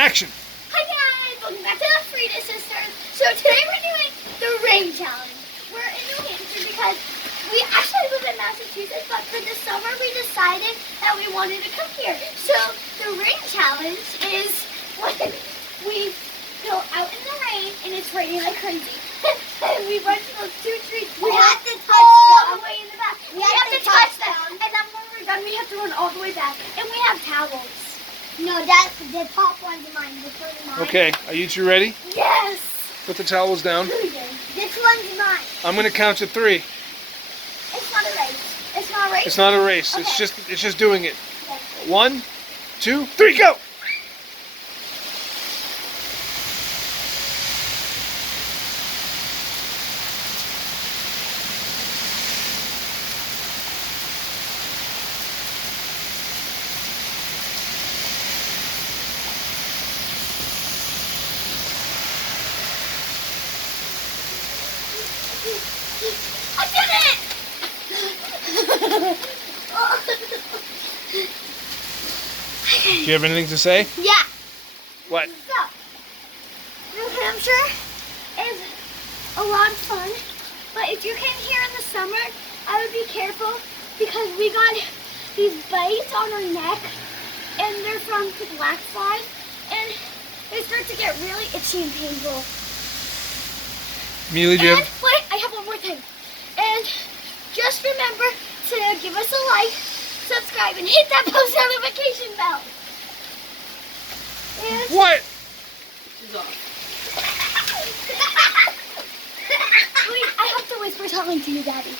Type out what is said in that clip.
Action. Hi guys, welcome back to the Frida Sisters. So today we're doing the rain challenge. We're in New Hampshire because we actually live in Massachusetts, but for the summer we decided that we wanted to come here. So the rain challenge is when we go out in the rain and it's raining like crazy. And we run to those two trees. We have to touch all the way in the back. We have to touch them. And then when we're done, we have to run all the way back. And we have towels. No, that's the top one's mine. This one's mine. Okay, are you two ready? Yes. Put the towels down. This one's mine. I'm gonna count to 3. It's not a race. It's not a race. It's not a race. Okay. It's just doing it. Okay. 1, 2, 3, go! I did it! Do you have anything to say? Yeah. What? So, New Hampshire is a lot of fun, but if you came here in the summer, I would be careful because we got these bites on our neck, and they're from black flies, and they start to get really itchy and painful. Amelia, do you And have... wait, I have one more thing. And just remember to give us a like, subscribe, and hit that post notification bell. And What? wait, I have to whisper something to you, Daddy.